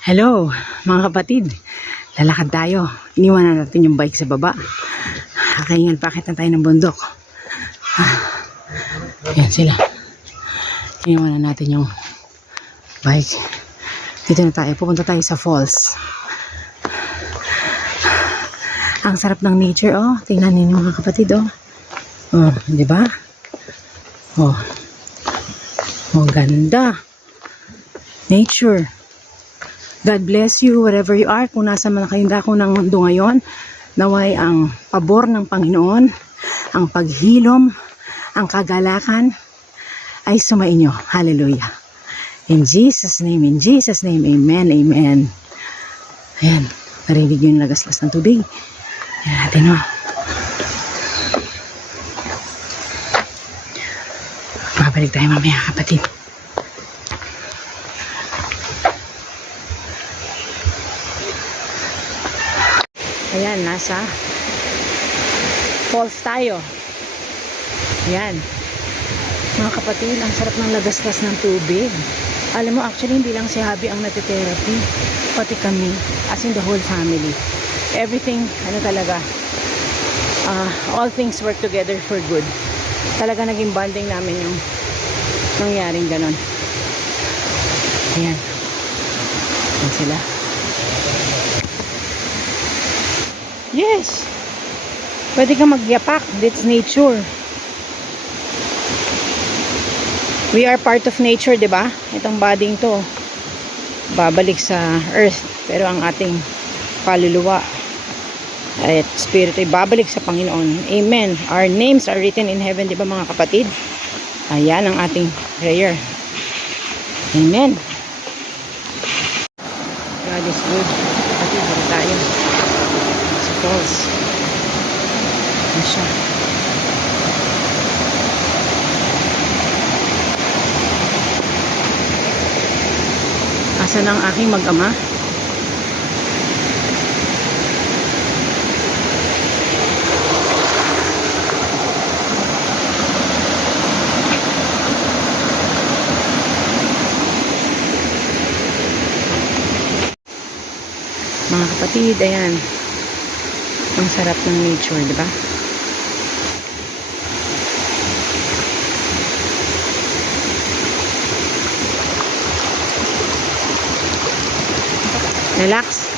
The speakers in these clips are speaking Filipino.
Hello mga kapatid. Lalakad tayo. Iniwanan natin yung bike sa baba. Kakaingan pakit na tayo ng bundok. Ah, Yan sila. Iniwanan natin yung bike. Dito na tayo. Pupunta tayo sa falls. Ang sarap ng nature, oh. Tingnan ninyo mga kapatid, oh. Oh, di ba? Oh. Oh, ganda. Nature. God bless you wherever you are. Kung nasa man kayong dako ng mundo ngayon, naway ang pabor ng Panginoon, ang paghilom, ang kagalakan ay sumainyo. Hallelujah. In Jesus' name, in Jesus' name, amen, amen. Ayan, narinig yung lagaslas ng tubig. Ayan natin, oh. Babalik tayo mamaya, kapatid. Ayan, nasa falls tayo. Ayan. Mga kapatid, ang sarap ng lagastas ng tubig. Alam mo, actually, hindi lang si Habi ang natitherapy. Pati kami, as in the whole family. Everything, ano talaga, ah, all things work together for good. Talaga naging bonding namin yung nangyaring ganon. Ayan. Ayan sila. Yes. Pwede ka magyapak. That's nature. We are part of nature, 'di ba? Itong bodying 'to babalik sa earth, pero ang ating kaluluwa at spirit ay babalik sa Panginoon. Amen. Our names are written in heaven, 'di ba mga kapatid? Ayan ang ating prayer. Amen. God is good. Kapatid, tayo sa falls. Ano siya? Asa ang aking mag-ama? Mga kapatid, ayan. Ang sarap ng nature, di ba? Relax.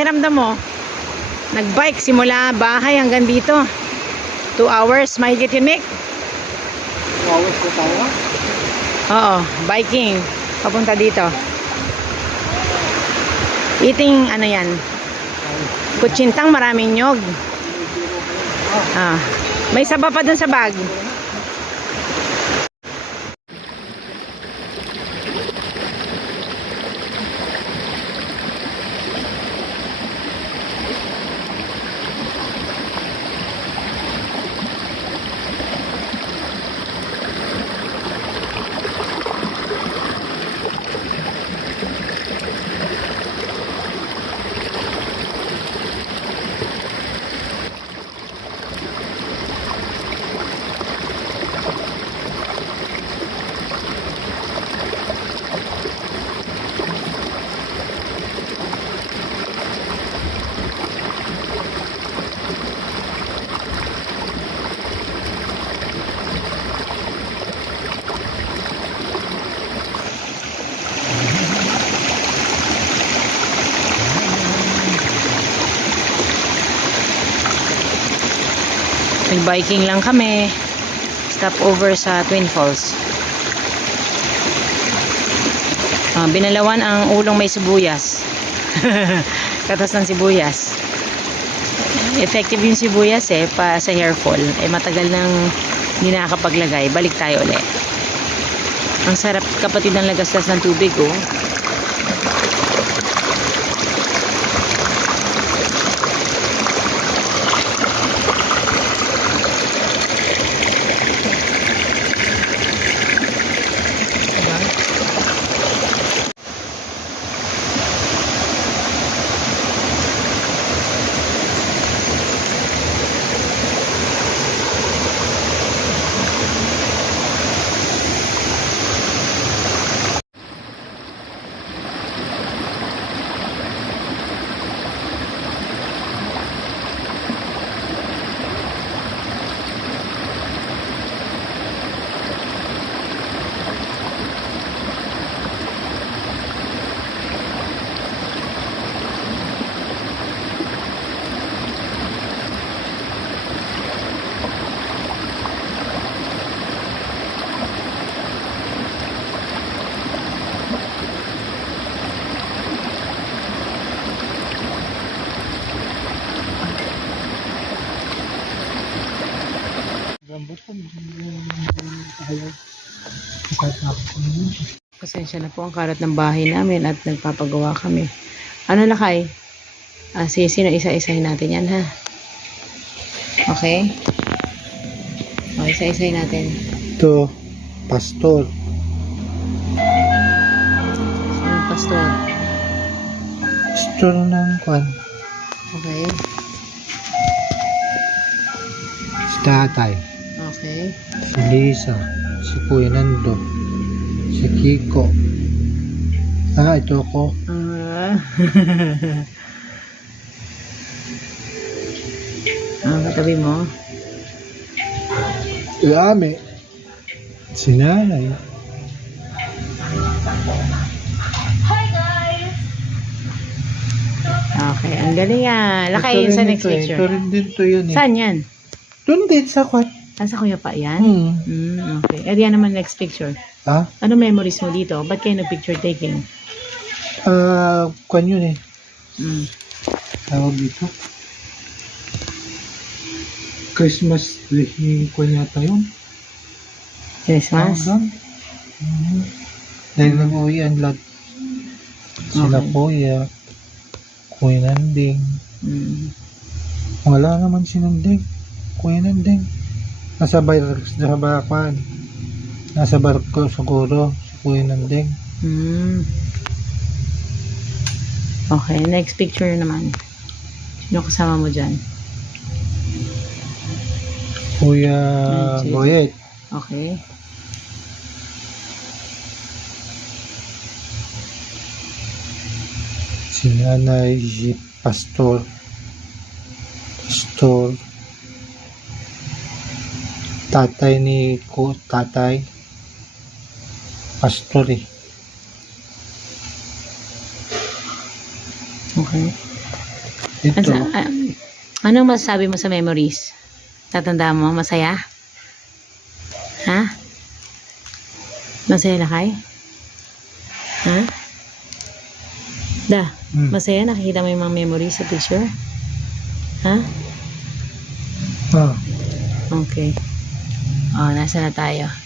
Pakiramdam mo? Nag-bike simula bahay hanggang dito. 2 hours, mahigit yun, Mick? Wawis ko tayo? Oo, biking. Papunta dito. Eating, ano yan? Kutsintang maraming nyog. Ah. May saba pa dun sa bag. Nag-biking lang kami. Stop over sa Twin Falls. Ah, binalawan ang ulong may sibuyas. Katas ng sibuyas. Effective yung sibuyas eh, pa sa hair fall. Eh, matagal nang hindi nakakapaglagay. Balik tayo ulit. Ang sarap kapatid ng lagastas ng tubig oh. Pasensya na po ang karat ng bahay namin at nagpapagawa kami. Ano lakay? Ah, sige, sino isa-isahin natin yan ha? Okay? O, isa-isahin natin. Ito, pastor. Yung pastor? Pastor ng kwan. Okay? Si tatay. Okay. Si Lisa. Si Kuya Nando. Si Kiko. Ah, ito ako. Ah. ah, katabi mo? Iame. Si nanay. Okay, ang galing ah. Lakay yun sa next ito eh. picture. Ito rin din to yun eh. Saan yan? Doon din sa kwan. Ah, sa kuya pa yan? Hmm. Hmm, okay. Eh, yan naman next picture. Ah? Ano memories mo dito? Ba't kayo nag-picture taking? Ah, kwan yun eh. Hmm. Tawag dito. Christmas tree kwan yata yun. Christmas? Tawag doon. Mhm. Dahil nag-uwi ang lahat. Sila Okay. kuya. Kuya Nanding. Hmm. Wala naman si Nanding. Kuya Nanding. Nasa bar, nasa barakan. Nasa barko siguro. Si Kuya Nanding. Hmm. Okay, next picture naman. Sino kasama mo dyan? Kuya Boyet. Okay. Si Nanay, Pastor. Pastor. Tatay ni ko, tatay. Pastor eh. Okay. Ito. Ano, ah, anong masasabi mo sa memories? Tatandaan mo? Masaya? Ha? Masaya na kay? Ha? Da, Hmm. masaya? Nakikita mo yung mga memories sa picture? Ha? Ah, Okay. Oh, nasa na tayo?